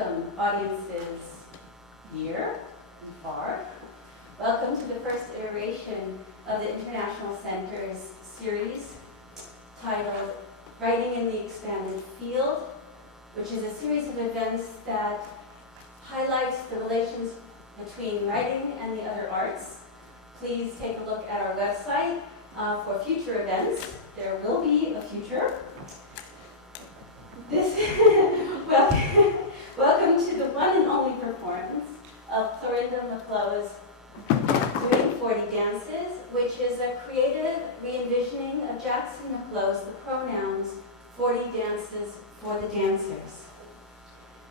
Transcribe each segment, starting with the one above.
Welcome, audiences near and far. Welcome to the first iteration of the International Center's series titled Writing in the Expanded Field, which is a series of events that highlights the relations between writing and the other arts. Please take a look at our website for future events. There will be a future. Welcome to the one and only performance of Clorinda McClow's Doing 40 Dances, which is a creative re-envisioning of Jackson McClow's The Pronouns 40 Dances for the Dancers.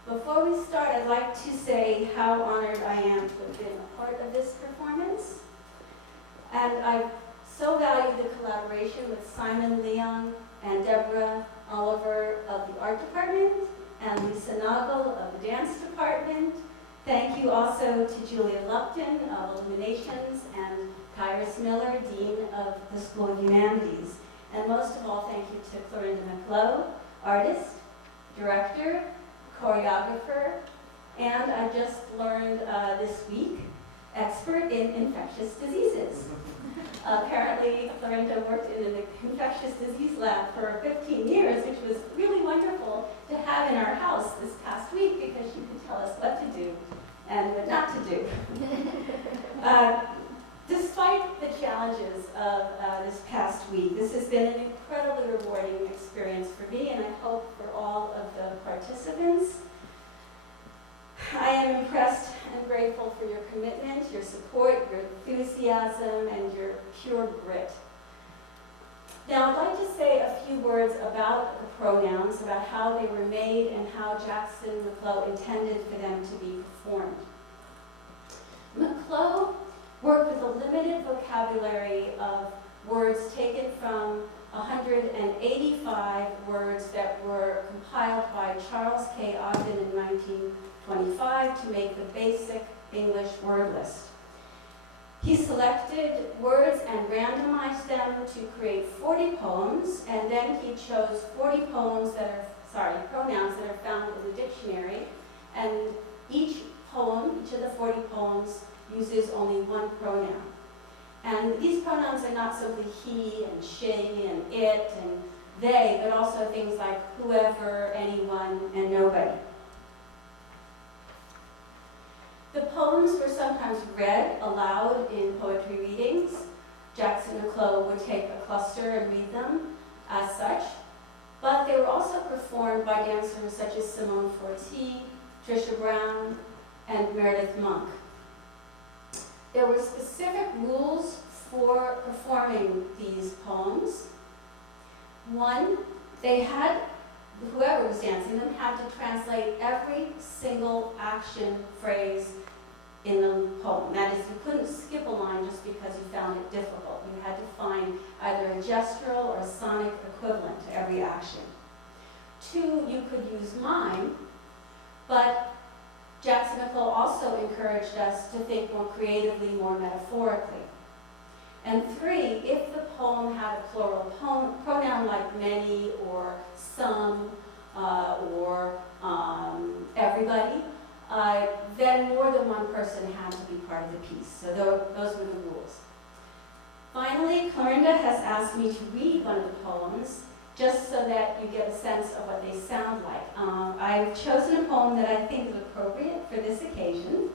Before we start, I'd like to say how honored I am to have been a part of this performance. And I've so valued the collaboration with Simon Leon and Deborah Oliver of the art department and Lisa Nagel of the dance department. Thank you also to Julia Lupton of Illuminations and Kyrus Miller, Dean of the School of Humanities. And most of all, thank you to Clorinda McClow, artist, director, choreographer, and I just learned this week, expert in infectious diseases. Apparently, Clorinda worked in an infectious disease lab for 15 years, which was really wonderful to have in our house this past week because she could tell us what to do and what not to do. Despite the challenges of this past week, this has been an incredibly rewarding experience for me, and I hope for all of the participants. I am impressed and grateful for your commitment, your support, your enthusiasm, and your pure grit. Now, I'd like to say a few words about the pronouns, about how they were made and how Jackson McClow intended for them to be performed. McClow worked with a limited vocabulary of words taken from 185 words that were compiled by Charles K. Ogden in 1925 to make the basic English word list. He selected words and randomized them to create 40 poems, and then he chose 40 pronouns that are found in the dictionary, and each of the 40 poems uses only one pronoun. And these pronouns are not simply he and she and it and they, but also things like whoever, anyone, and nobody. The poems were sometimes read aloud in poetry readings. Jackson McClow would take a cluster and read them as such, but they were also performed by dancers such as Simone Forti, Trisha Brown, and Meredith Monk. There were specific rules for performing these poems. One, whoever was dancing them had to translate every single action phrase in the poem. That is, you couldn't skip a line just because you found it difficult. You had to find either a gestural or sonic equivalent to every action. Two, you could use mime, but Jackson McClow also encouraged us to think more creatively, more metaphorically. And three, if the poem had a plural pronoun like many or some or everybody, then more than one person had to be part of the piece. So those were the rules. Finally, Clorinda has asked me to read one of the poems just so that you get a sense of what they sound like. I've chosen a poem that I think is appropriate for this occasion.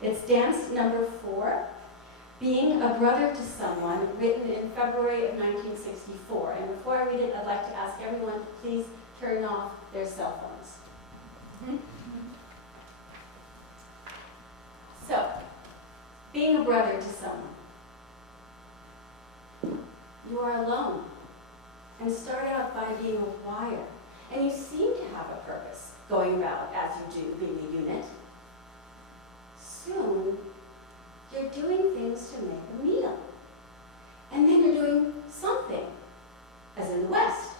It's dance number 4, Being a Brother to Someone, written in February of 1964. And before I read it, I'd like to ask everyone to please turn off their cell phones. So, being a brother to someone. You are alone and start out by being a wire, and you seem to have a purpose, going about as you do, being a unit. Soon, you're doing things to make a meal, and then you're doing something, as in the West,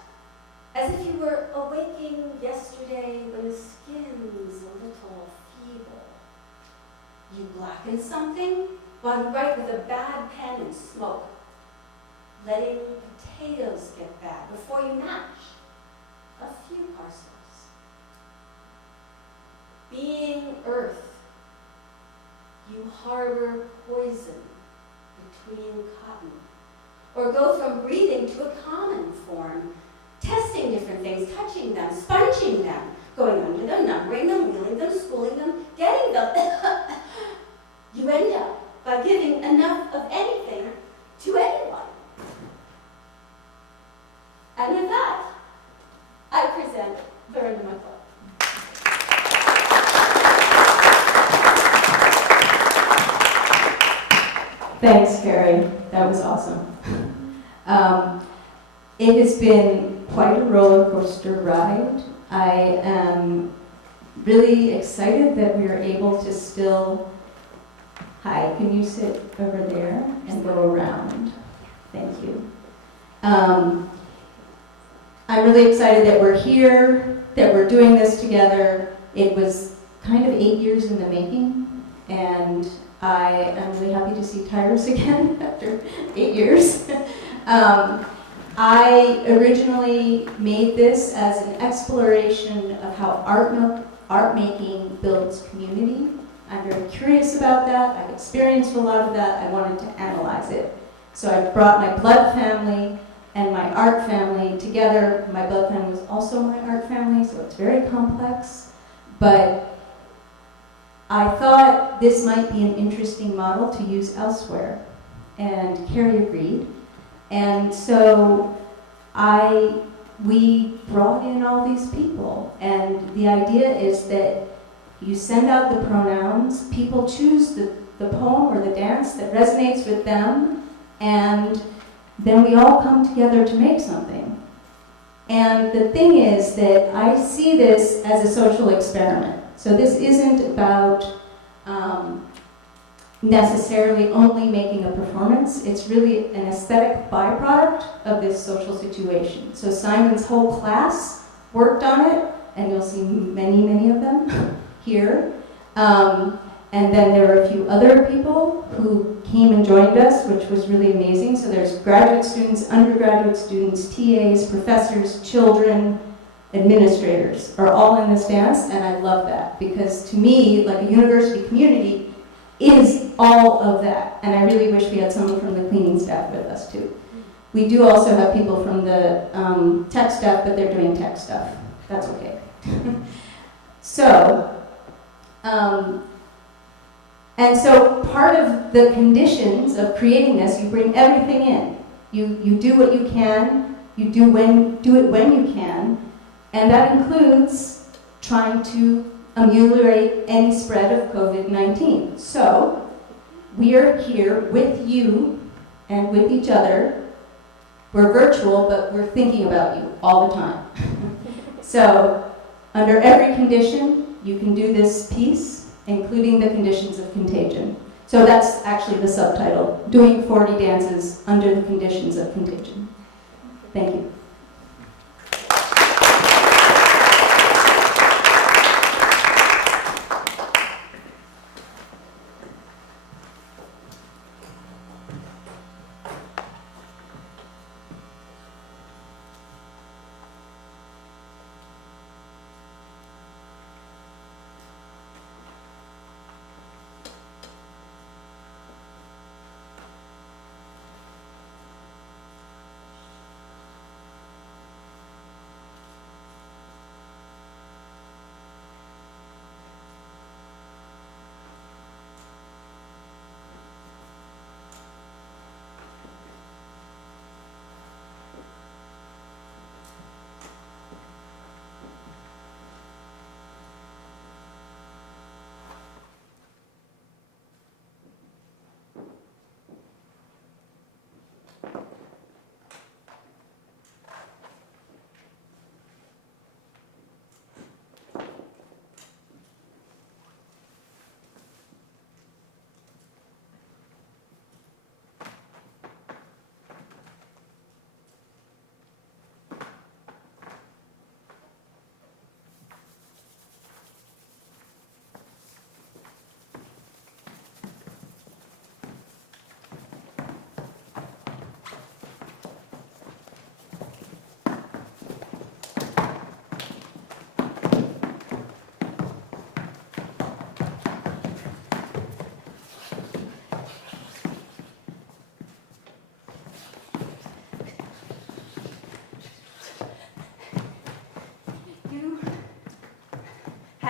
as if you were awaking yesterday when the skin's a little feeble. You blacken something while you write with a bad pen and smoke, letting potatoes get bad before you mash a few parcels. being earth, you harbor poison between cotton. Or go from breathing to a common form, testing different things, touching them, sponging them, going under them, numbering them, wheeling them, schooling them, getting them. You end up by giving enough of anything to anyone. And with that, I present Verinda McClough. Thanks, Carrie. That was awesome. It has been quite a roller coaster ride. I am really excited that we are able to still... Hi, can you sit over there and go around? Thank you. I'm really excited that we're here, that we're doing this together. It was kind of 8 years in the making, and I am really happy to see Tyrus again after 8 years. I originally made this as an exploration of how art making builds community. I'm very curious about that. I've experienced a lot of that. I wanted to analyze it. So I brought my blood family and my art family together. My blood family was also my art family, so it's very complex. But I thought this might be an interesting model to use elsewhere. And Carrie agreed. And so we brought in all these people. And the idea is that you send out the pronouns, people choose the poem or the dance that resonates with them, and then we all come together to make something. And the thing is that I see this as a social experiment. So this isn't about necessarily only making a performance. It's really an aesthetic byproduct of this social situation. So Simon's whole class worked on it, and you'll see many, many of them here. And then there were a few other people who came and joined us, which was really amazing. So there's graduate students, undergraduate students, TAs, professors, children, administrators are all in this dance, and I love that because to me, like a university community is all of that. And I really wish we had someone from the cleaning staff with us too. We do also have people from the tech staff, but they're doing tech stuff. That's okay. And so part of the conditions of creating this, you bring everything in. You do what you can, you do it when you can, and that includes trying to ameliorate any spread of COVID-19. So we are here with you and with each other. We're virtual, but we're thinking about you all the time. So under every condition, you can do this piece, including the conditions of contagion. So that's actually the subtitle, Doing 40 Dances Under the Conditions of Contagion. Thank you.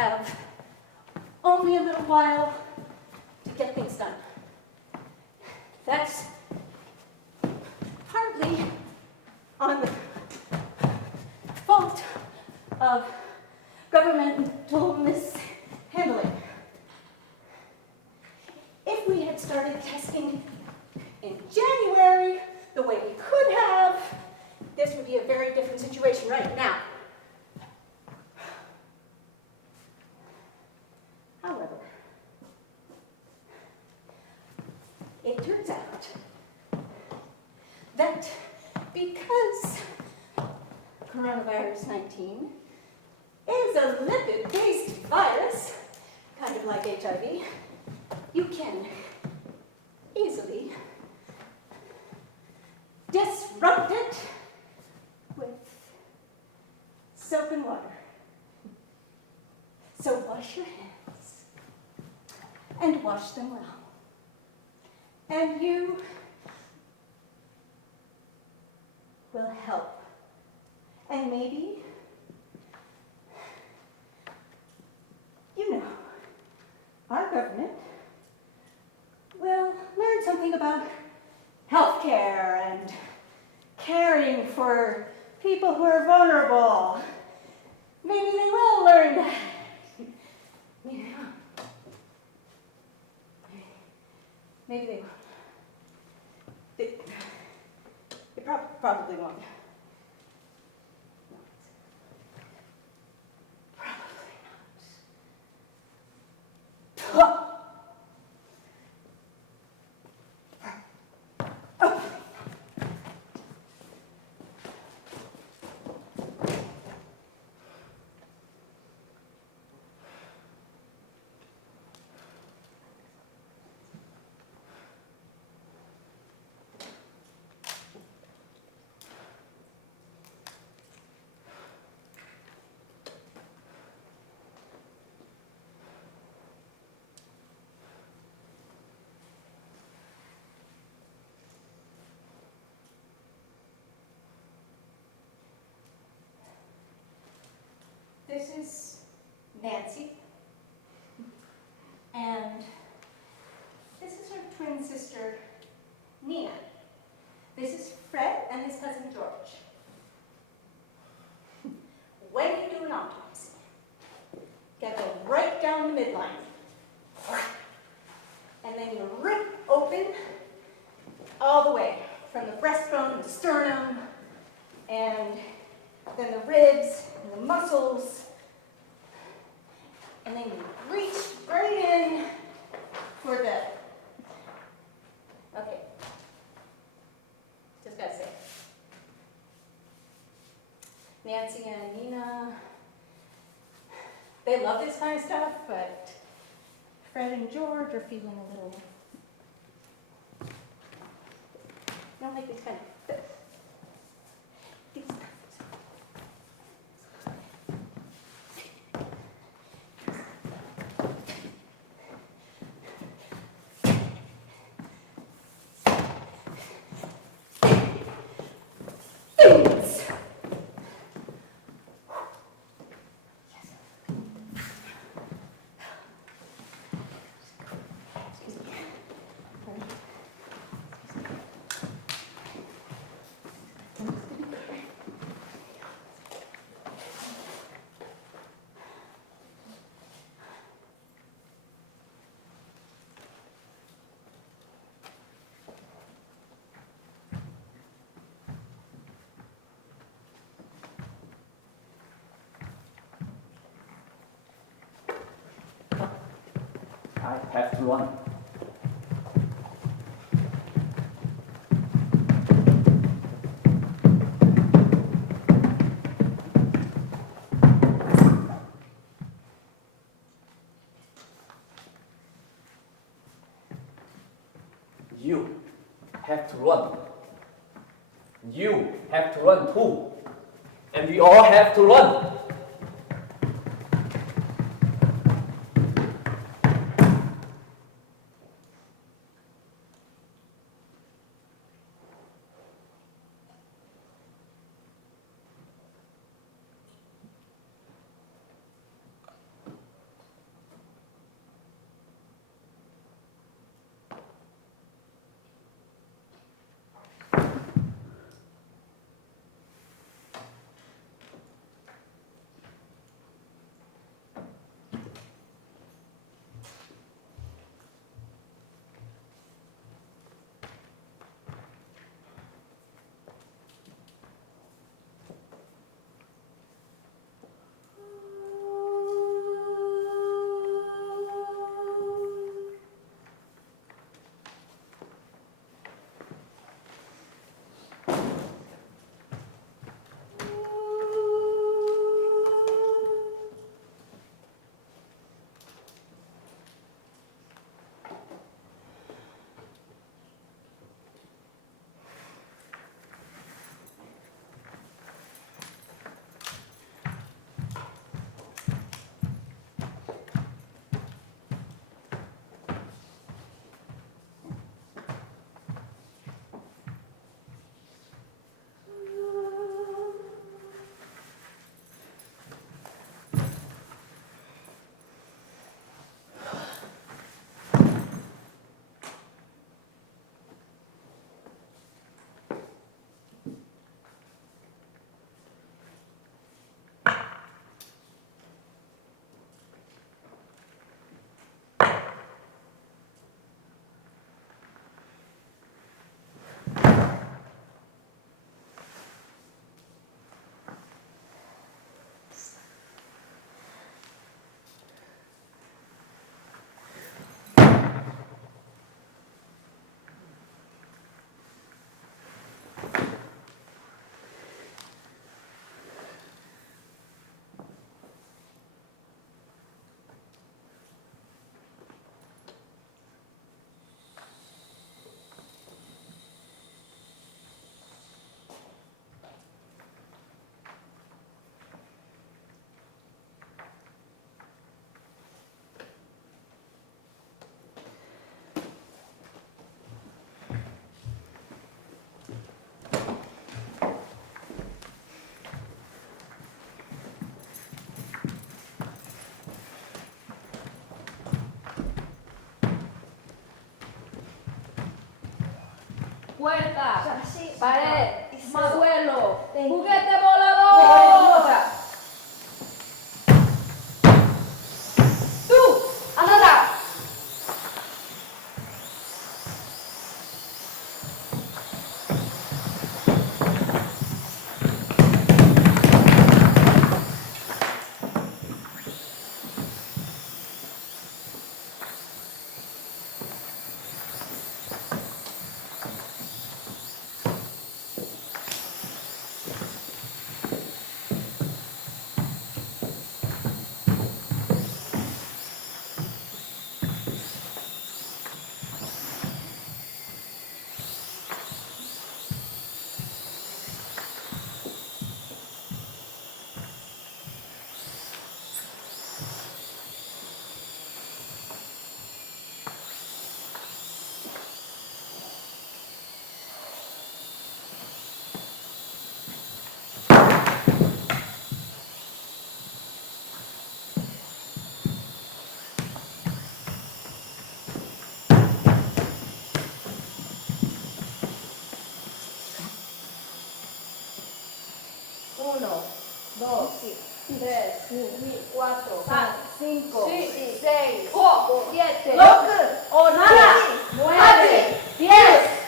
have only a little while to get things done. That's partly on the fault of governmental mishandling. If we had started testing in January the way we could have, this would be a very different situation right now. However, it turns out that because coronavirus 19 is a lipid-based virus, kind of like HIV, you can easily disrupt it with soap and water. So wash your hands and wash them well. And you will help. And maybe, you know, our government will learn something about healthcare and caring for people who are vulnerable. Maybe they will learn that. Maybe they won't. They probably won't. Probably not. This is Nancy, and this is her twin sister, Nina. This is Fred and his cousin George. When you do an autopsy, get them right down the midline, and then you rip open all the way from the breastbone, the sternum, and then the ribs and the muscles, and then you reach right in for the, okay, just gotta say, Nancy and Nina, they love this kind of stuff, but Fred and George are feeling a little, don't like these kind of, these things. I have to run. You have to run. You have to run too. And we all have to run. puerta, 小心 pared, 椅子 suelo, Thank you. juguete volador. Tú, another. Uno, dos, tres, cuatro, cinco, seis, siete, 6 nueve, 10, 10.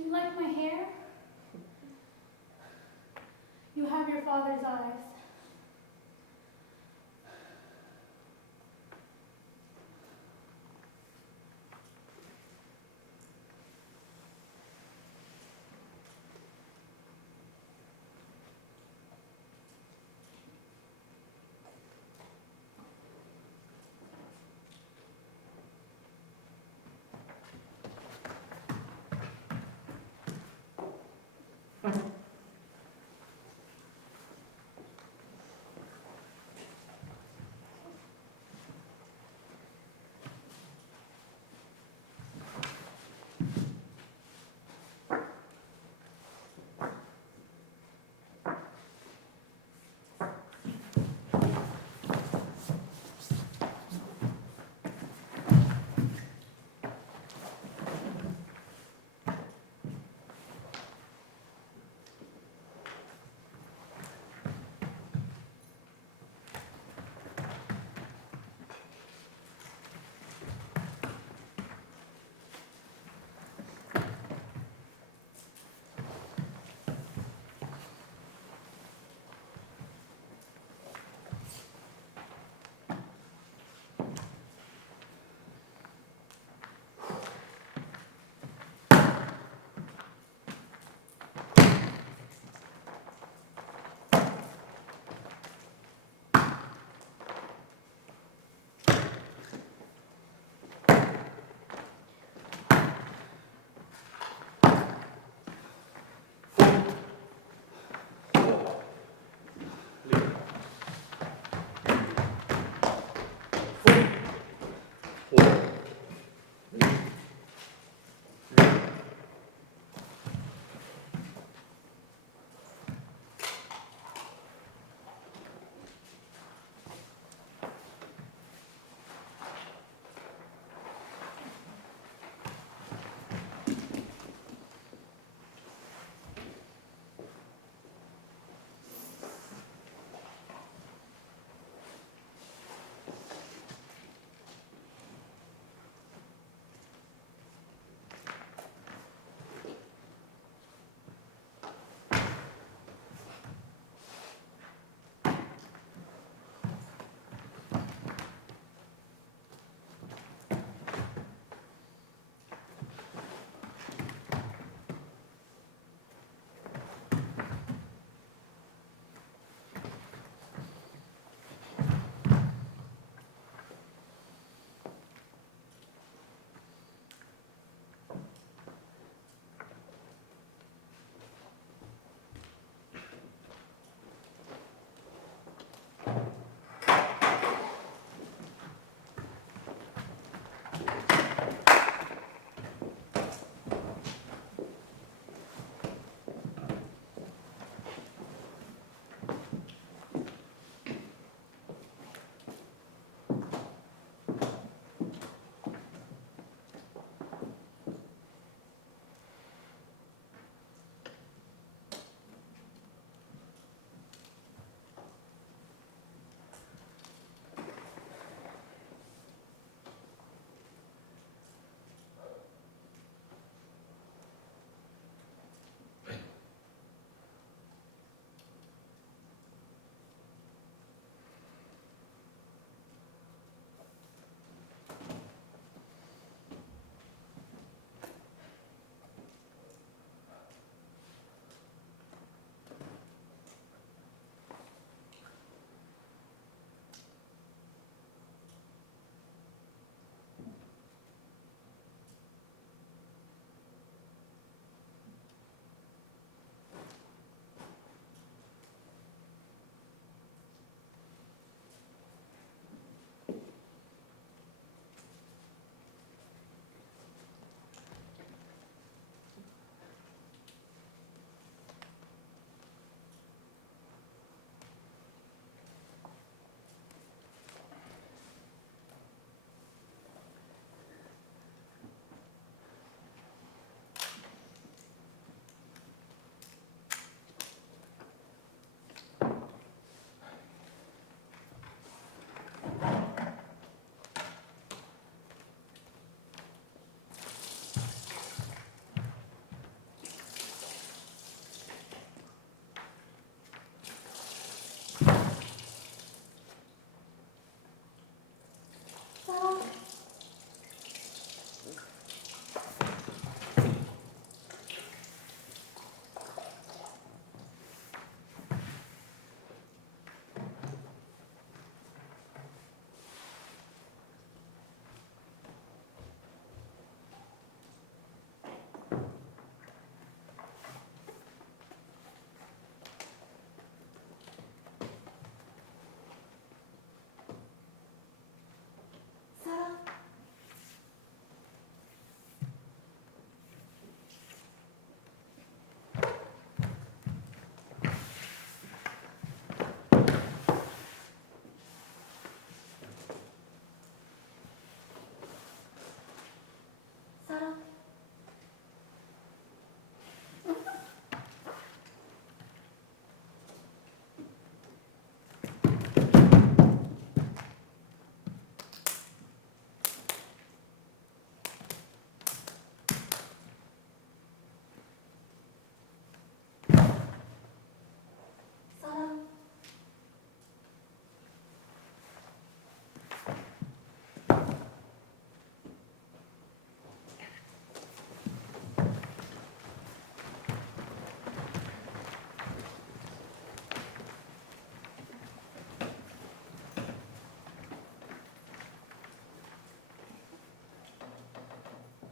Do you like my hair? You have your father's eyes.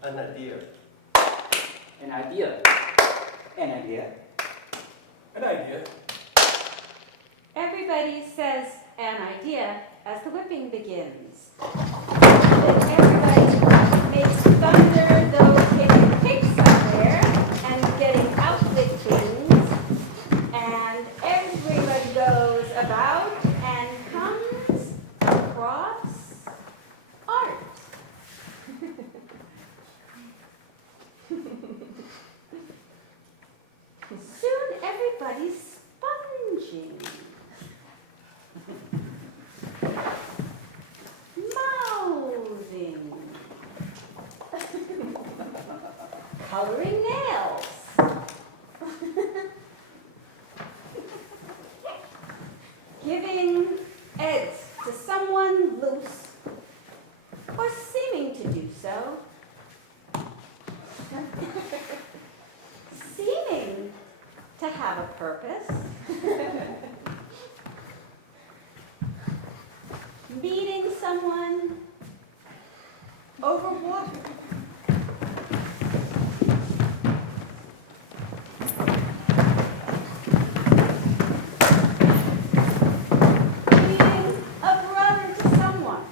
An idea. An idea. An idea. An idea. Everybody says an idea as the whipping begins. Then everybody makes thunder, though taking pigs somewhere and getting out with things. And everybody goes about and comes across art. Soon everybody's sponging, mouthing, coloring nails, giving eggs to someone loose, or seeming to do so, seeming to have a purpose, meeting someone over water. Being a brother to someone.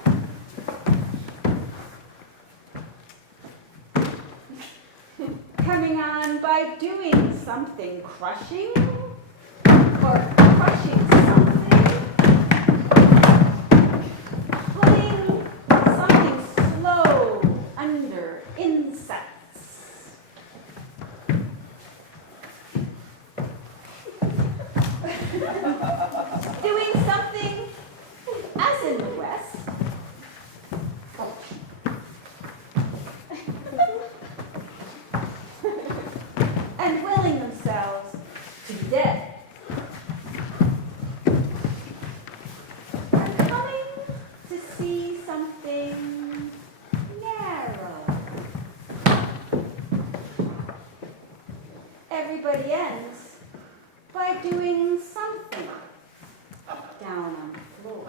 Coming on by doing something crushing or crushing something. Putting something slow under insects. Doing something as in the West. And willing themselves to death. And coming to see something narrow. Everybody ends by doing something down on the floor.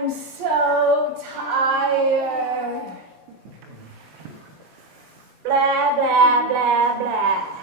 I'm so tired. Blah, blah, blah, blah.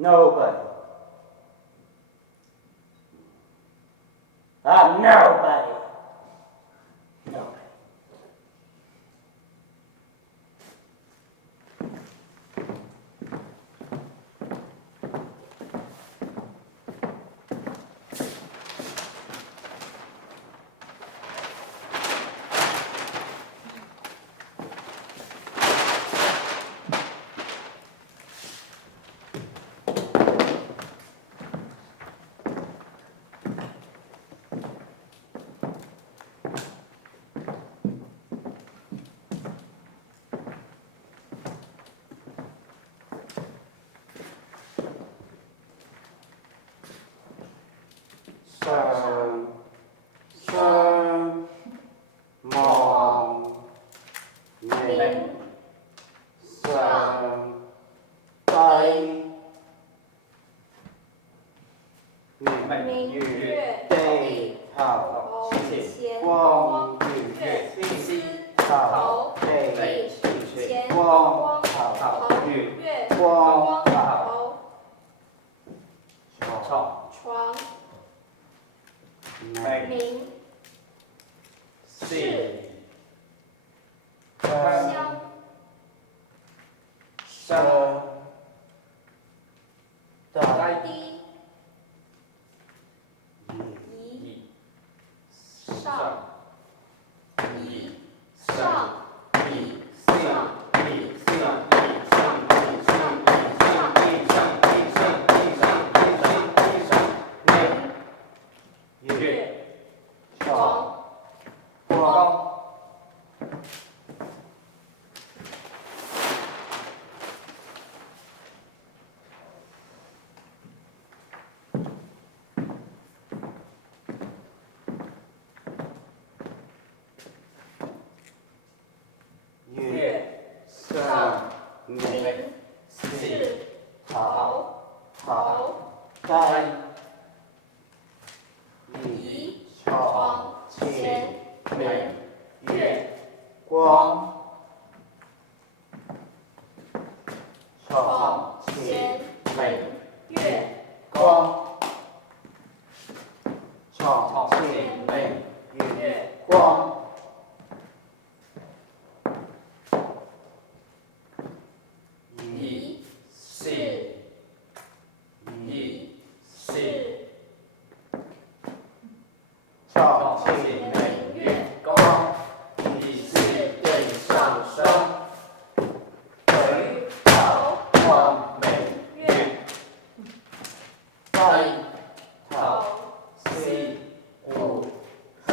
Nobody. Nobody. Nobody. 照进每月光，以是对上升，回头望每月，三头四五香。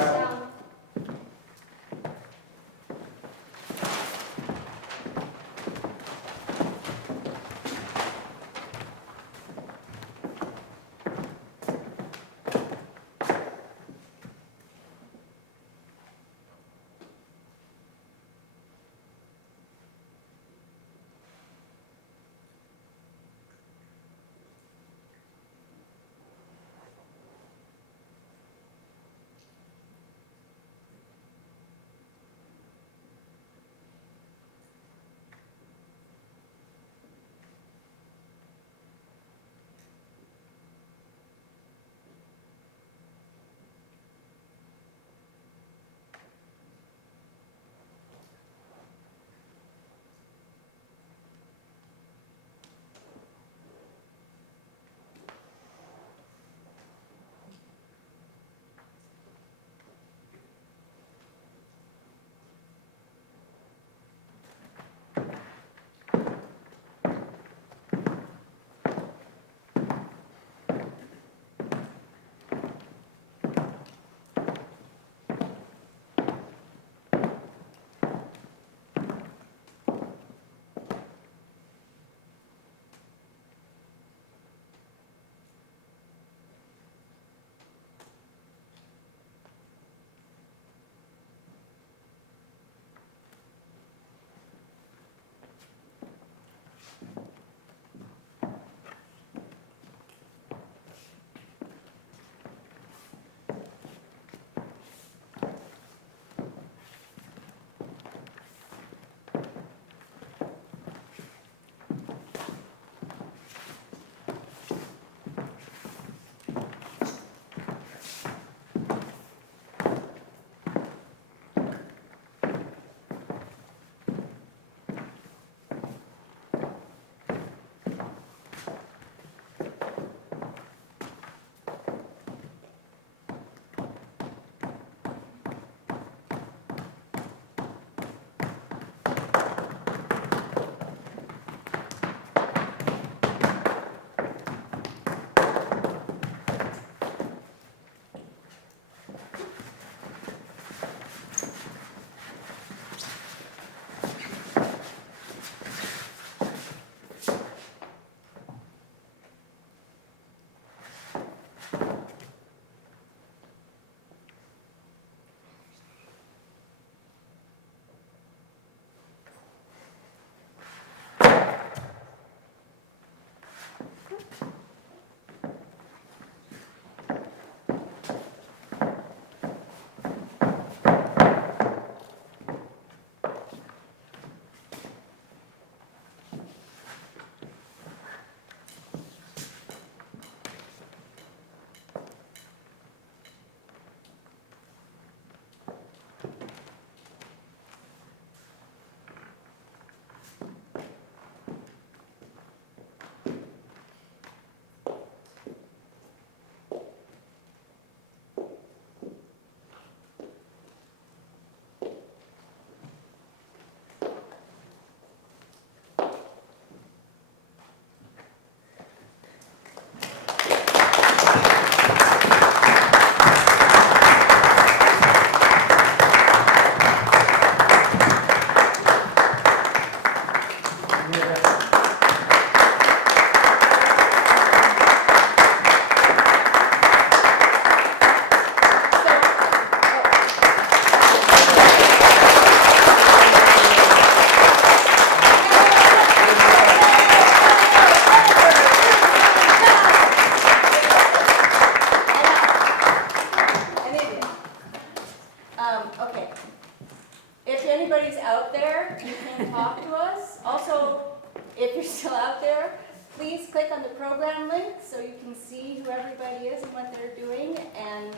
please click on the program link so you can see who everybody is and what they're doing. And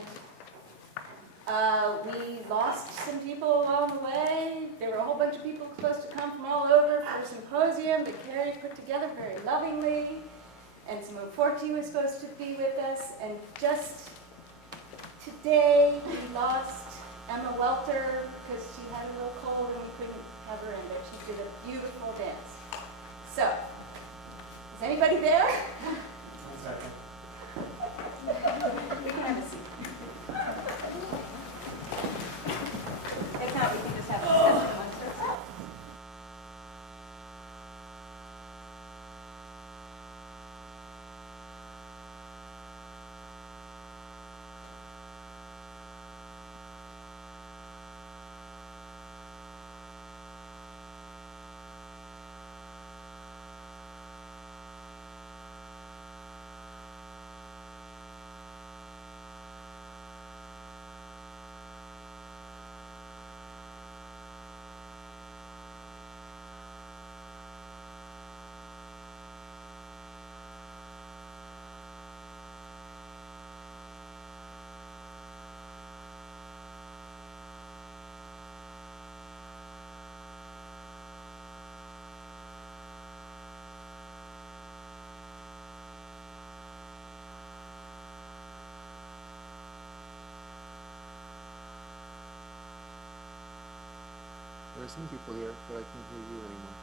we lost some people along the way. There were a whole bunch of people supposed to come from all over for a symposium that Carrie put together very lovingly. And some of Forty was supposed to be with us. And just Today, we lost Emma Welter because she had a little cold and we couldn't have her in, but she did a beautiful dance. So, is anybody there? 1 second. We can have a seat. If not, we can just have a discussion amongst ourselves. There are some people here, but I can't hear you anymore.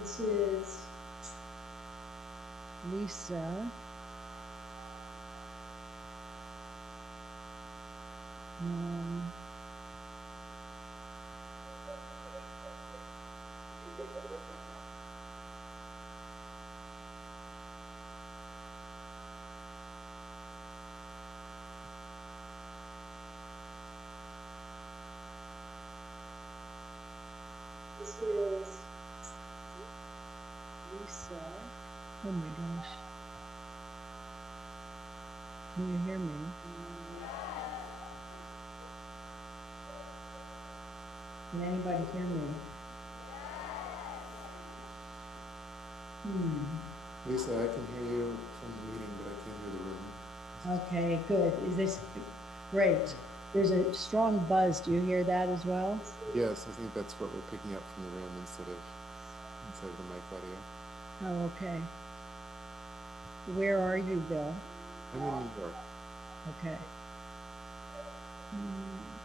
This is Lisa. This is Lisa. Oh my gosh. Can you hear me? Can anybody hear me? Lisa, I can hear you from the meeting, but I can't hear the room. Okay, good. Is this great? There's a strong buzz. Do you hear that as well? Yes, I think that's what we're picking up from the room instead of the mic audio. Oh, okay. Where are you, Bill? I'm in New York. Okay.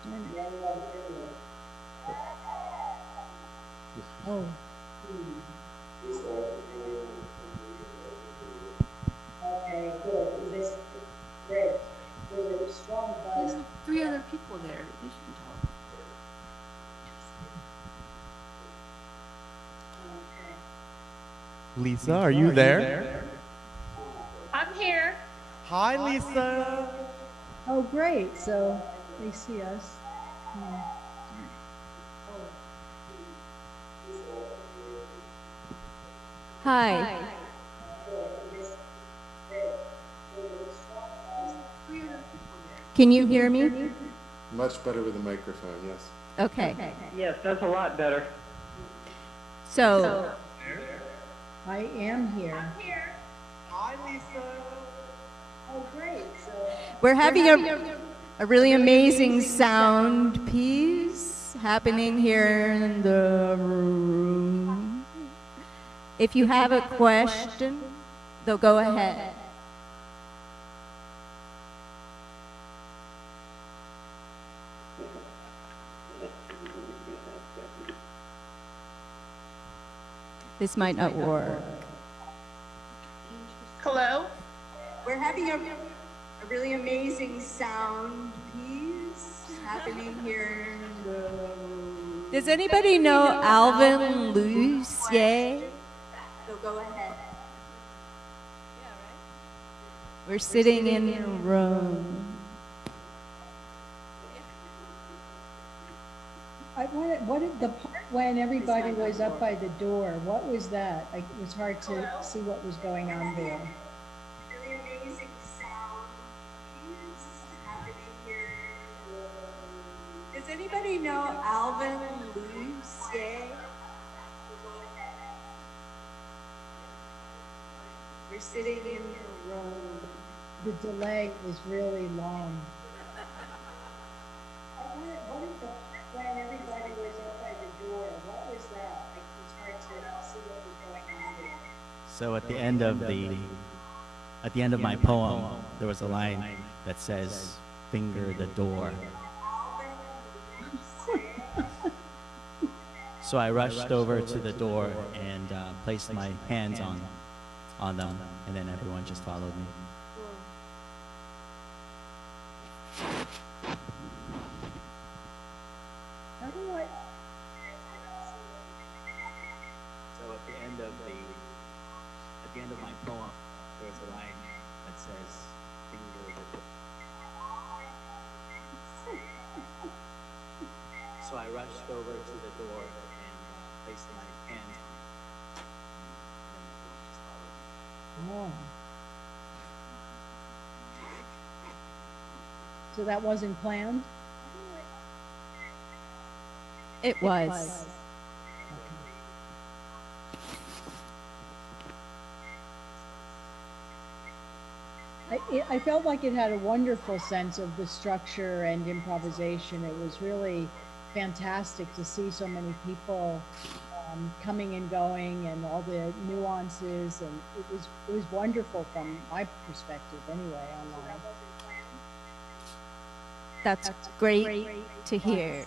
Darn it. Oh. Okay, good. Is this great? There's a strong buzz. There's 3 other people there. You should talk. Okay. Lisa, are you there? I'm here. Hi, Lisa. Oh, great. So they see us. Hi. Can you hear me? Much better with the microphone, yes. Okay. Yes, that's a lot better. So, I am here. Hi, Lisa. Oh, great. So we're having a really amazing sound piece happening here in the room. If you have a question, they'll go ahead. This might not work. Hello? We're having a really amazing sound piece happening here in the room. Does anybody know Alvin Lucier? So go ahead. We're sitting in a room. what did the part when everybody was up by the door, what was that? It was hard to see what was going on there. Really amazing sound happening here. Does anybody know Alvin Lucier? We're sitting in the room. The delay is really long. What did the part when everybody was up by the door, what was that? It was hard to see what was going on there. So at the end of my poem, there was a line that says, "Finger the door." So I rushed over to the door and placed my hands on them, and then everyone just followed me. How do I? So at the end of my poem, there was a line that says, "Finger the door." So I rushed over to the door and placed my hands on it. And then everyone just followed me. Oh. So that wasn't planned? It was. I felt like it had a wonderful sense of the structure and improvisation. It was really fantastic to see so many people coming and going, and all the nuances, and it was wonderful from my perspective anyway. Online. That's great to hear.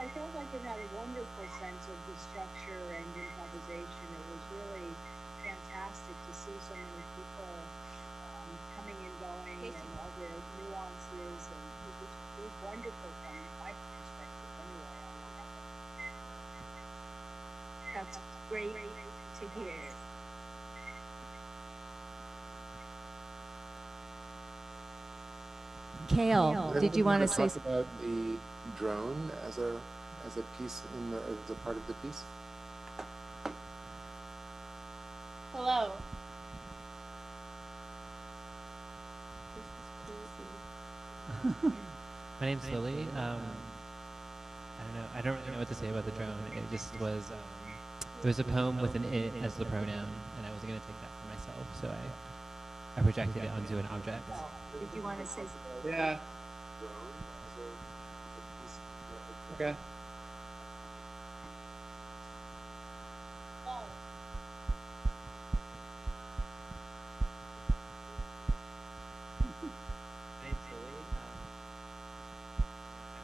I felt like it had a wonderful sense of the structure and improvisation. It was really fantastic to see so many people coming and going, and all the nuances, and it was wonderful from my perspective anyway. That's great to hear. Kale, did you want to say talk about the drone as a piece as a part of the piece? Hello. My name's Lily. I don't really know what to say about the drone. It just was, it was a poem with an "it" as the pronoun, and I wasn't going to take that for myself, so I projected it onto an object. Did you want to say? Yeah. Okay. My name's Lily. I don't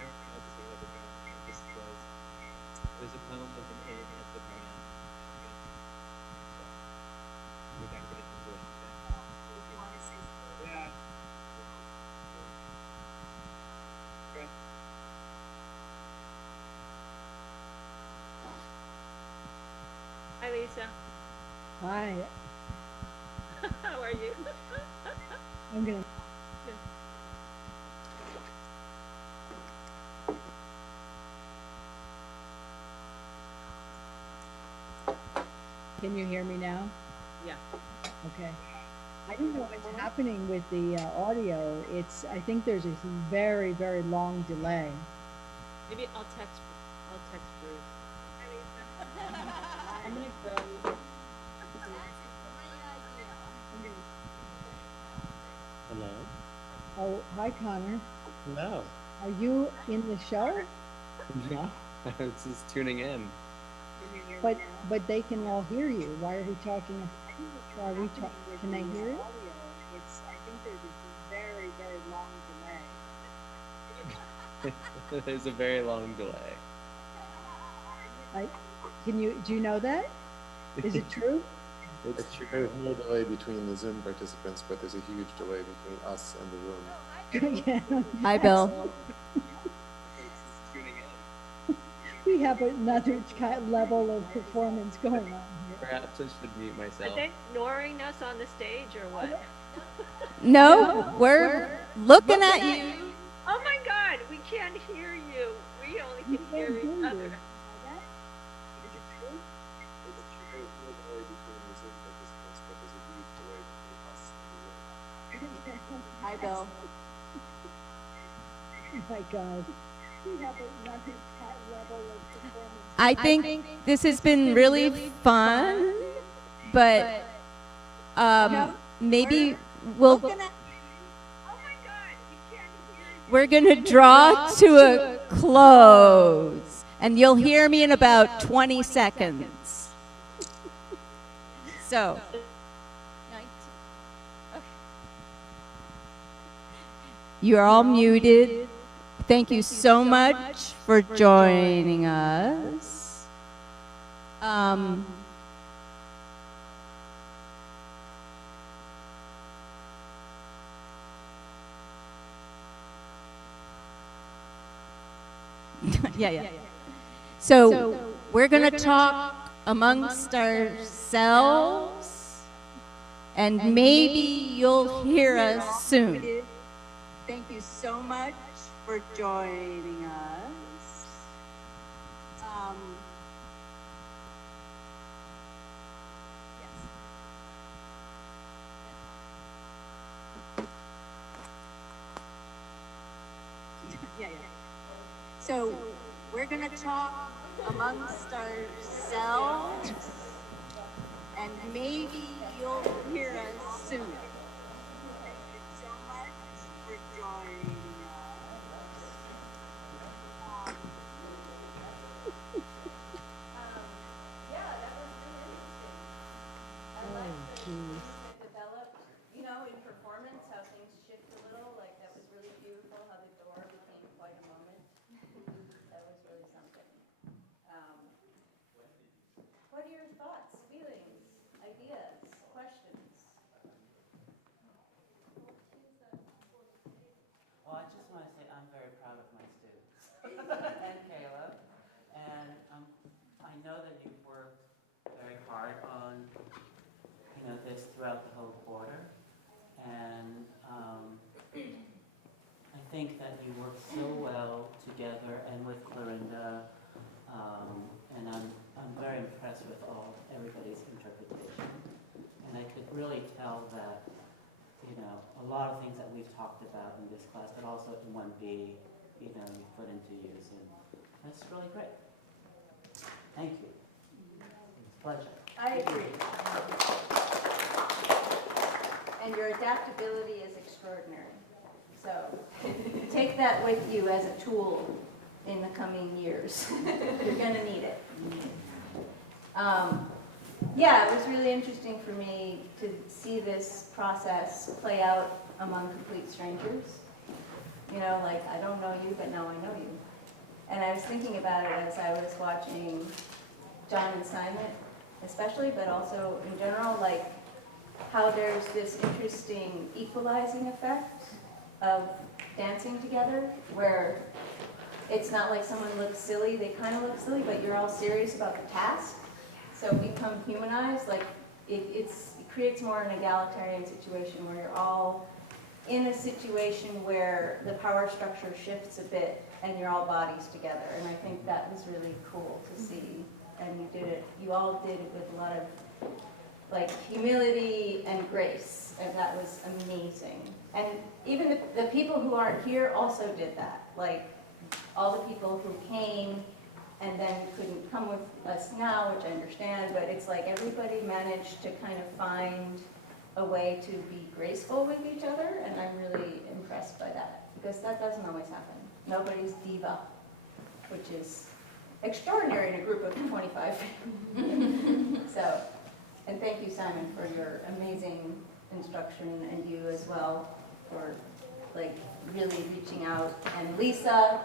know what to say about the drone. It just was, it was a poem with an "it" as the pronoun. So I projected it onto an object. Did you want to say? Yeah. Okay. Hi, Lisa. Hi, How are you? I'm gonna. Can you hear me now? Yeah. Okay. I don't know what's happening with the audio. I think there's a very, very long delay. Maybe I'll text Bruce. I'm gonna go. Hello? Oh, hi Connor. Hello. Are you in the show? No, I was just tuning in. But they can all hear you. Why are we talking? Why are we talking? Can they hear it? I think there's a very, very long delay. There's a very long delay. Do you know that? Is it true? It's true. There's no delay between the Zoom participants, but there's a huge delay between us and the room. Yeah. Hi, Bill. Tuning in. We have another level of performance going on here. Perhaps I should mute Are myself. they ignoring us on the stage or what? No, we're looking at you. Oh my God, we can't hear you. We only can hear each other. Is it true? It's true. There's always between the Zoom participants, but there's a huge delay between us and the room. Hi, Bill. Oh my God. I think this has been really fun, but maybe we'll. Oh my God, we can't hear you. We're gonna draw to a close, and you'll hear me in about 20 seconds. So. You're all muted. Thank you so much for joining us. Yeah. So we're going to talk amongst ourselves, and maybe you'll hear us soon. Thank you so much for joining us. Yeah. So we're going to talk amongst ourselves, and maybe you'll hear us soon. Thank you so much for joining us. Yeah, that was really interesting. I like the things that developed, in performance, how things shift a little. Like, that was really beautiful, how the door became quite a moment. That was really something. What are your thoughts, feelings, ideas, questions? Well, I just want to say I'm very proud of my students and Caleb, and I know that you've worked very hard on this throughout the whole quarter, and I think that you work so well together and with Clorinda, and I'm very impressed with everybody's interpretation, and I could really tell that a lot of things that we've talked about in this class, but also in 1B, you put into use, and that's really great. Thank you. It's a pleasure. I agree. And your adaptability is extraordinary. So take that with you as a tool in the coming years. You're going to need it. Yeah, it was really interesting for me to see this process play out among complete strangers. I don't know you, but now I know you. And I was thinking about it as I was watching John and Simon, especially, but also in general, like how there's this interesting equalizing effect of dancing together, where it's not like someone looks silly, they kind of look silly, but you're all serious about the task. So become humanized, like it creates more an egalitarian situation where you're all in a situation where the power structure shifts a bit and you're all bodies together. And I think that was really cool to see. And you all did it with a lot of humility and grace, and that was amazing. And even the people who aren't here also did that. Like all the people who came and then couldn't come with us now, which I understand, but it's like everybody managed to kind of find a way to be graceful with each other, and I'm really impressed by that, because that doesn't always happen. Nobody's diva, which is extraordinary in a group of 25. So, and thank you, Simon, for your amazing instruction, and you as well for really reaching out, and Lisa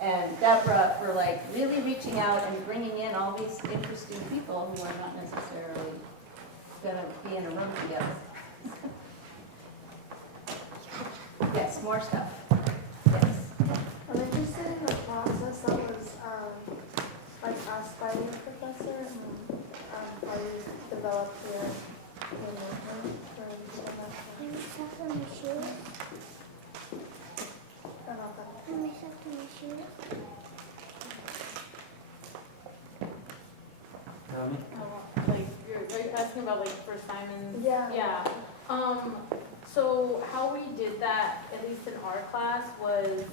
and Deborah for really reaching out and bringing in all these interesting people who are not necessarily going to be in a room together. Yes, more stuff. Yes. I'm interested in the process that was asked by the professor and how you developed here in Melbourne for international. Naomi? Like, are you asking about like for Simon's? Yeah. Yeah. So how we did that, at least in our class, was,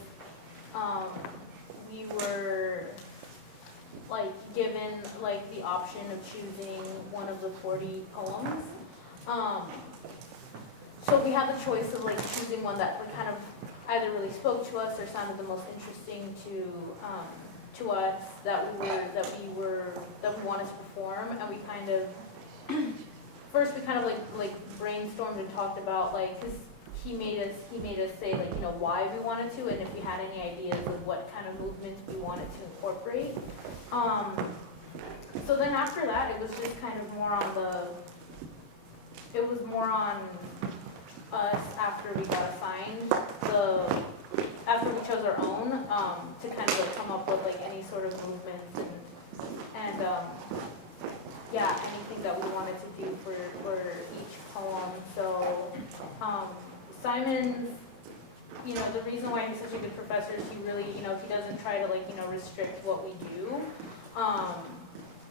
we were like given like the option of choosing one of the 40 poems. So we had the choice of like choosing one that like, kind of either really spoke to us or sounded the most interesting to us that we wanted to perform, and we kind of first we kind of like brainstormed and talked about like, because he made us say like, you know, why we wanted to, and if we had any ideas of what kind of movements we wanted to incorporate. So then after that, it was just kind of more on us after we got assigned after we chose our own, to kind of like come up with like any sort of movements and yeah, anything that we wanted to do for each poem. So Simon's, you know, the reason why he's such a good professor is he really, you know, he doesn't try to like, you know, restrict what we do.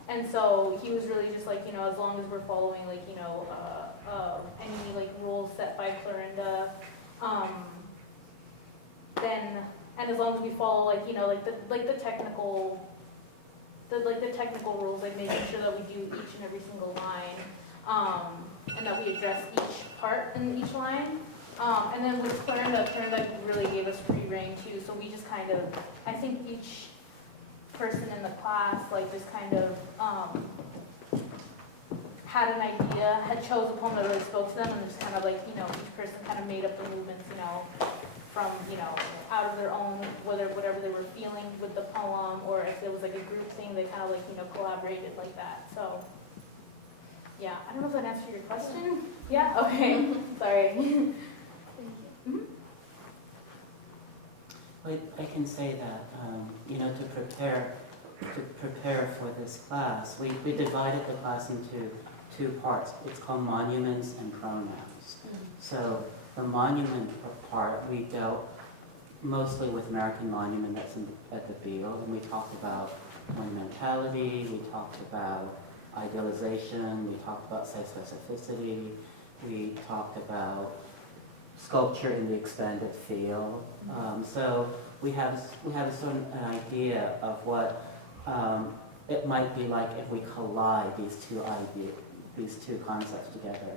And so he was really just like, you know, as long as we're following like, you know, any like rules set by Clorinda, then, and as long as we follow like, you know, like the technical rules, like making sure that we do each and every single line, and that we address each part in each line. And then with Clorinda really gave us free reign too, so we just kind of, I think each person in the class like just kind of had an idea, had chose a poem that really spoke to them, and just kind of like, you know, each person kind of made up the movements, you know, from, you know, out of their own, whatever they were feeling with the poem, or if it was like a group thing, they kind of like, you know, collaborated like that. So yeah, I don't know if that answered your question. Yeah, okay. Sorry. I can say that, you know, to prepare for this class, we divided the class into two parts. It's called monuments and pronouns. So the monument part, we dealt mostly with American Monument that's at the Beale, and we talked about monumentality, we talked about idealization, we talked about site specificity, we talked about sculpture in the expanded field. So we have a sort of an idea of what it might be like if we collide these two concepts together,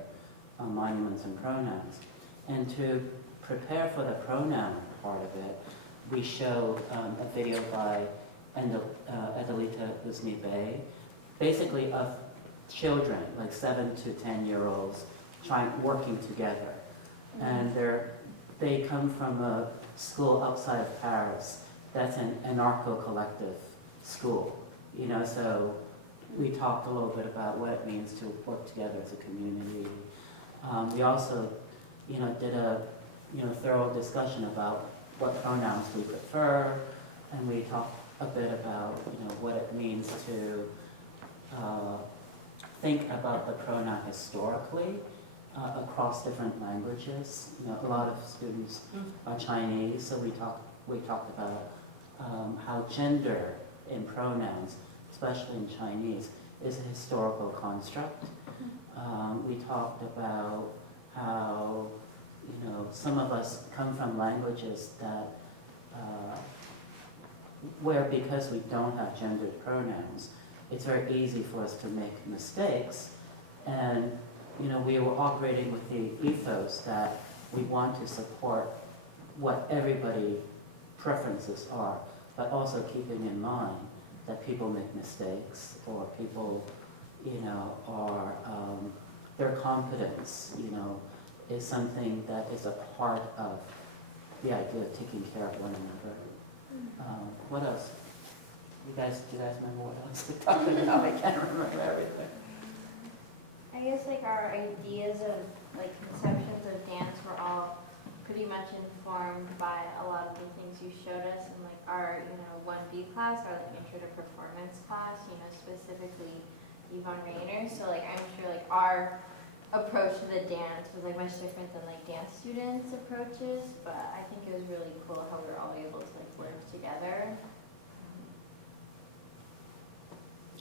monuments and pronouns. And to prepare for the pronoun part of it, we showed a video by Adelita Usni-Bey, basically of children, like 7 to 10-year-olds, working together. And they come from a school outside of Paris that's an anarcho-collective school, you know, so we talked a little bit about what it means to work together as a community. We also, you know, did a, you know, thorough discussion about what pronouns we prefer, and we talked a bit about, you know, what it means to think about the pronoun historically across different languages. You know, a lot of students are Chinese, so we talked about how gender in pronouns, especially in Chinese, is a historical construct. We talked about how, you know, some of us come from languages that where, because we don't have gendered pronouns, it's very easy for us to make mistakes. And, you know, we were operating with the ethos that we want to support what everybody's preferences are, but also keeping in mind that people make mistakes, or people, you know, are, their competence, you know, is something that is a part of the idea of taking care of one another. What else? Do you guys remember what else we're talking about? I can't remember everything. I guess like our ideas of like conceptions of dance were all pretty much informed by a lot of the things you showed us in like our, you know, 1B class, our like intro to performance class, you know, specifically Yvonne Rayner, so like I'm sure like our approach to the dance was like much different than like dance students' approaches, but I think it was really cool how we were all able to like work together.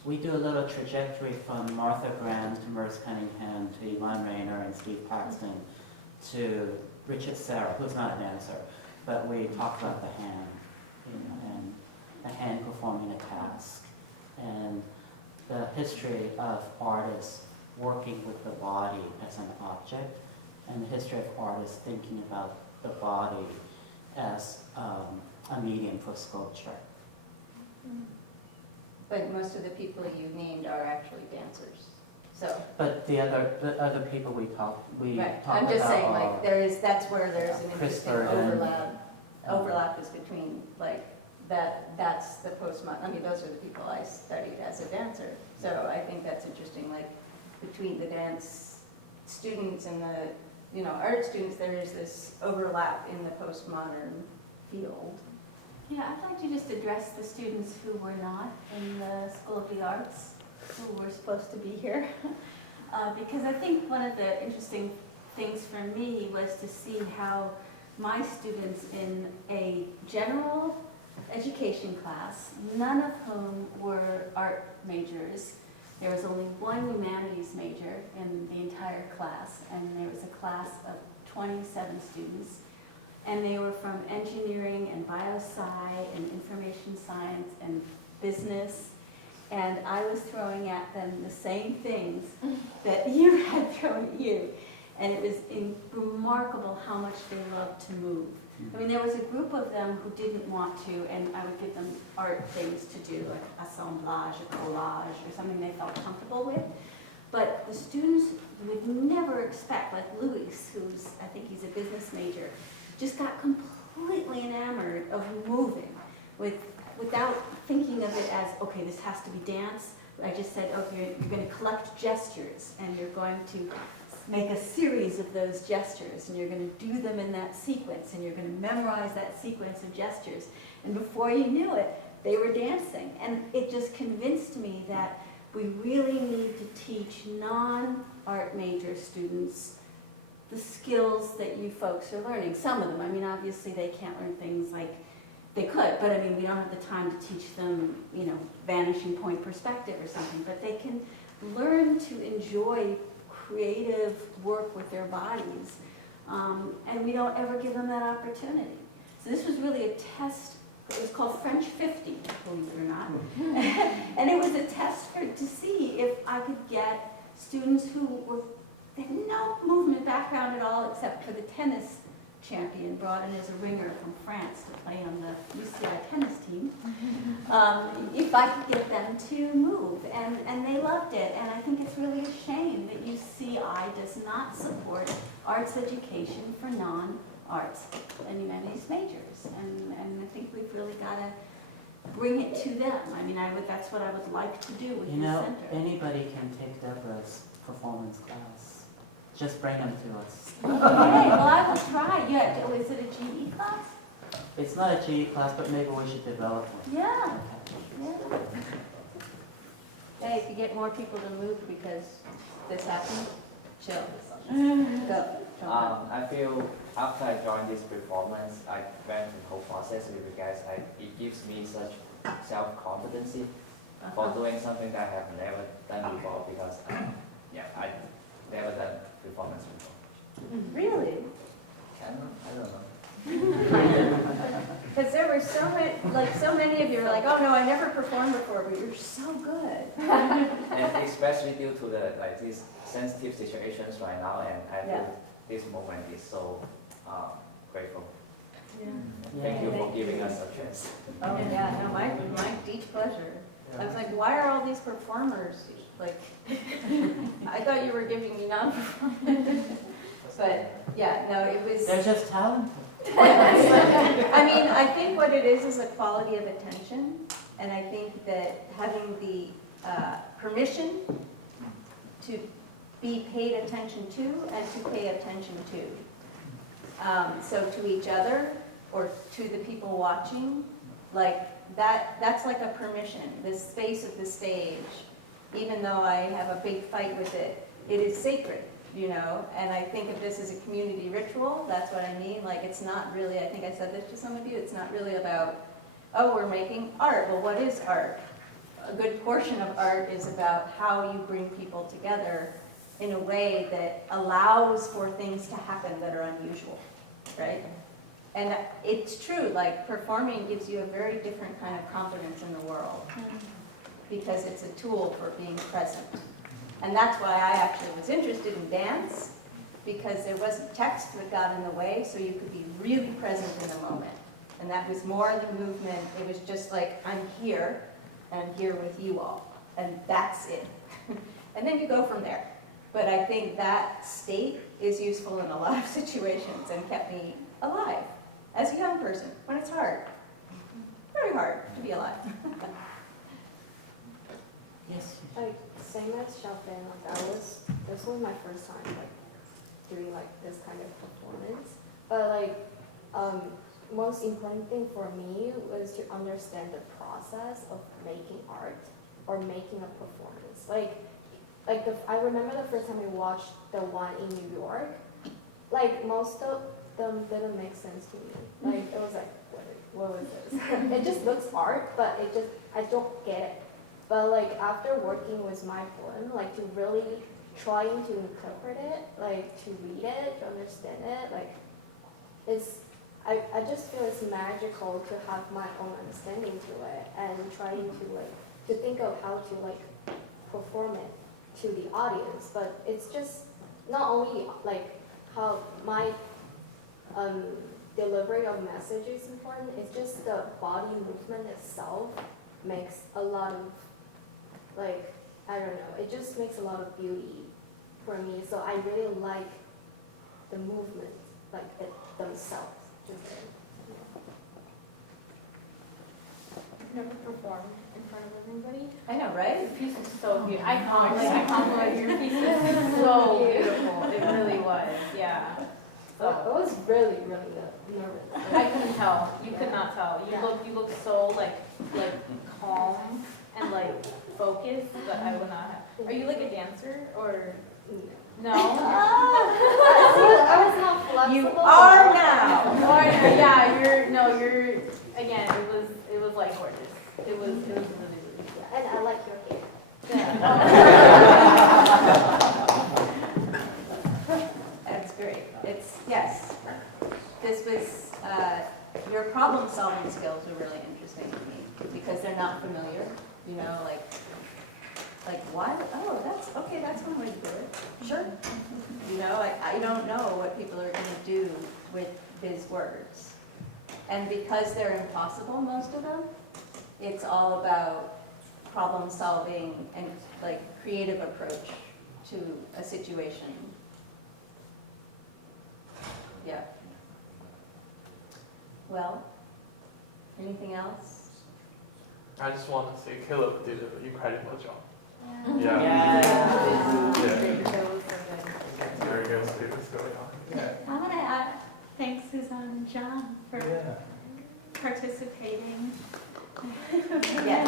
We do a little trajectory from Martha Graham to Merce Cunningham to Yvonne Rayner and Steve Paxton to Richard Serra, who's not a dancer, but we talk about the hand, you know, and the hand performing a task, and the history of artists working with the body as an object, and the history of artists thinking about the body as a medium for sculpture. But most of the people you named are actually dancers, so. But the other people we talk Right, about I'm just saying, are like, that's where there's an Chris interesting Burden. overlap is between, like, that's the postmodern, I mean, those are the people I studied as a dancer. So I think that's interesting, like, between the dance students and the, you know, art students, there is this overlap in the postmodern field. Yeah, I'd like to just address the students who were not in the School of the Arts, who were supposed to be here. Because I think one of the interesting things for me was to see how my students in a general education class, none of whom were art majors. There was only one humanities major in the entire class, and there was a class of 27 students. And they were from engineering and biosci and information science and business. And I was throwing at them the same things that you had thrown at you. And it was remarkable how much they loved to move. I mean, there was a group of them who didn't want to, and I would give them art things to do, like assemblage, a collage, or something they felt comfortable with. But the students would never expect, like Luis, who's, I think he's a business major, just got completely enamored of moving without thinking of it as, okay, this has to be dance. I just said, okay, you're going to collect gestures, and you're going to make a series of those gestures, and you're going to do them in that sequence, and you're going to memorize that sequence of gestures. And before you knew it, they were dancing. And it just convinced me that we really need to teach non-art major students the skills that you folks are learning. Some of them, I mean, obviously they can't learn things like they could, but I mean, we don't have the time to teach them, you know, vanishing point perspective or something, but they can learn to enjoy creative work with their bodies, and we don't ever give them that opportunity. So this was really a test. It was called French 50, believe it or not, and it was a test to see if I could get students who had no movement background at all except for the tennis champion brought in as a ringer from France to play on the UCI tennis team, if I could get them to move, and they loved it. And I think it's really a shame that UCI does not support arts education for non-arts and humanities majors, and I think we've really got to bring it to them. I mean, that's what I would like to do with You the know, center. anybody can take Deborah's performance class. Just bring them to us. Okay, well, I will try. Yeah, is it a GE class? It's not a GE class, but maybe we should develop one. Yeah. Yeah. Hey, if you get more people to move because this happened, chill. Go. I feel after I joined this performance, I went through the whole process with you guys. It gives me such self-confidence for doing something that I have never done before, because I never done performance before. Really? I don't know. Because there were so many of you were like, oh no, I never performed before, but you're so good. And especially due to these sensitive situations right now, and I feel this moment is so grateful. Yeah. Thank you for giving us a chance. Oh yeah, no, my deep pleasure. I was like, why are all these performers, like, I thought you were giving me non-performance. But yeah, no, it was. They're just talented. I mean, I think what it is a quality of attention, and I think that having the permission to be paid attention to and to pay attention to. So to each other or to the people watching, like that's like a permission. The space of the stage even though I have a big fight with it, it is sacred, you know? And I think of this as a community ritual, that's what I mean. Like, it's not really, I think I said this to some of you, it's not really about, oh, we're making art. Well, what is art? A good portion of art is about how you bring people together in a way that allows for things to happen that are unusual, right? And it's true, like performing gives you a very different kind of confidence in the world because it's a tool for being present. And that's why I actually was interested in dance, because there wasn't text that got in the way, so you could be really present in the moment. And that was more the movement, it was just like, I'm here, and I'm here with you all, and that's it. And then you go from there. But I think that state is useful in a lot of situations and kept me alive as a young person when it's hard. Very hard to be alive. Yes. Like, same as Xiaofan, like this was my first time like doing like this kind of performance. But like, most important thing for me was to understand the process of making art or making a performance. I remember the first time I watched the one in New York, like most of them didn't make sense to me. Like it was like, what was this? It just looks art, but I don't get it. But like after working with my poem, like to really trying to interpret it, like to read it, to understand it, like I just feel it's magical to have my own understanding to it and trying to think of how to like perform it to the audience. But it's just not only like how my delivery of message is important, it's just the body movement itself makes a lot of like, I don't know, it just makes a lot of beauty for me. So I really like the movement, like it themselves. I've never performed in front of everybody. I know, right? Your piece is so beautiful. I compliment your piece is so beautiful. It really was, yeah. So I was really, really nervous. I couldn't tell. You could not tell. You look so like calm and like focused, but I would not have. Are you like a dancer or no? I was not flexible. You are now. Yeah, you're again, it was like gorgeous. It was really, really yeah, and I like your hair. That's great. Yes. This was, your problem solving skills were really interesting to me because they're not familiar, you know, like what? Oh, that's one way to do it. Sure. You know, I don't know what people are going to do with his words. And because they're impossible, most of them, it's all about problem solving and like creative approach to a situation. Yeah. Well, anything else? I just want to say Caleb did an incredible job. Yeah. Yeah. Very good students going on. Yeah. I want to add thanks, Suzanne and John, for participating. Yes.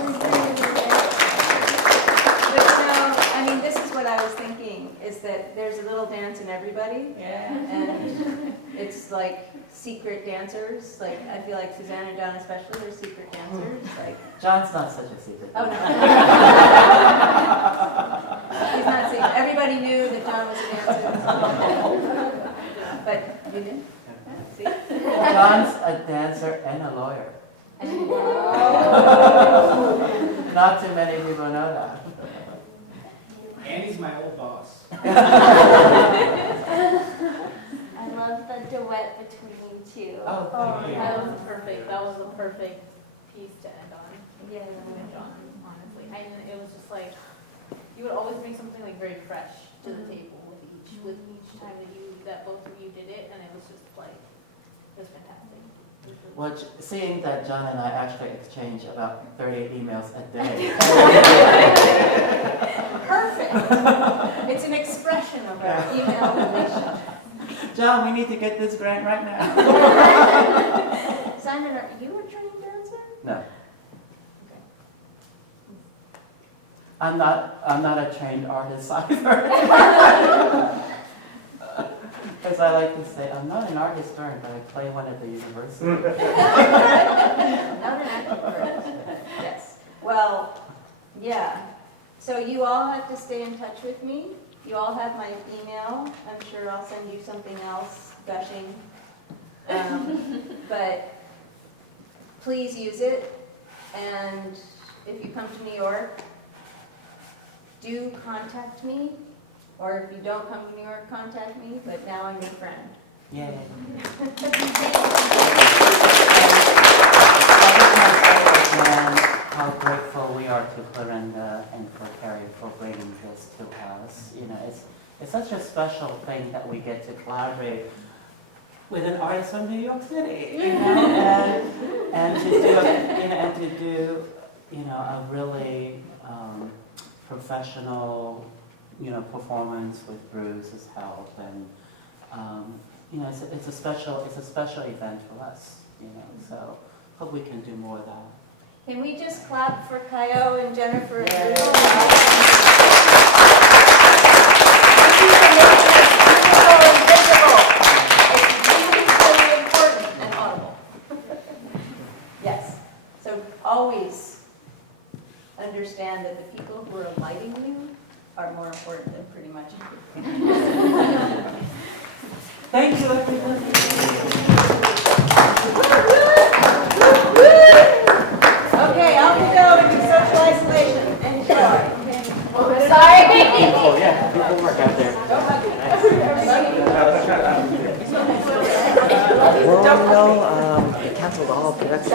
But no, I mean, this is what I was thinking, is that there's a little dance in everybody. Yeah. And it's like secret dancers. Like, I feel like Suzanne and John especially are secret dancers. Like, John's not such a secret. oh, no. He's not secret. Everybody knew that John was a dancer. But you didn't? See? John's a dancer and a lawyer. Not too many people know that. And he's my old boss. I love the duet between you two. Oh, thank you. That was a perfect piece to end on. Yeah. With John, honestly. And it was just like, you would always bring something like very fresh to the table with each time that both of you did it, and it was just like, it was fantastic. Well, seeing that John and I actually exchange about 30 emails a day. Perfect. It's an expression of our email relationship. John, we need to get this grant right now. Simon, are you a trained dancer? No. I'm not a trained artist either. As I like to say, I'm not an artist learned, but I play one at the university. Not an active person. Yes. Well, yeah. So you all have to stay in touch with me. You all have my email. I'm sure I'll send you something else gushing. But please use it. And if you come to New York, do contact me. Or if you don't come to New York, contact me. But now I'm your friend. Yay. And how grateful we are to Clarinda and for Carrie for bringing this to us. You know, it's such a special thing that we get to collaborate with an artist from New York City, you know, and to do a really professional, performance with Bruce's help, and it's a special event for us, So hope we can do more of that. Can we just clap for Kaio and Jennifer? And Bruce? It's really important and audible. Yes. So always understand that the people who are lighting you are more important than pretty much everything. Thank you, everybody. Okay, off we go into social isolation. Enjoy. Sorry. Oh yeah, people work out there. Well, they canceled all production.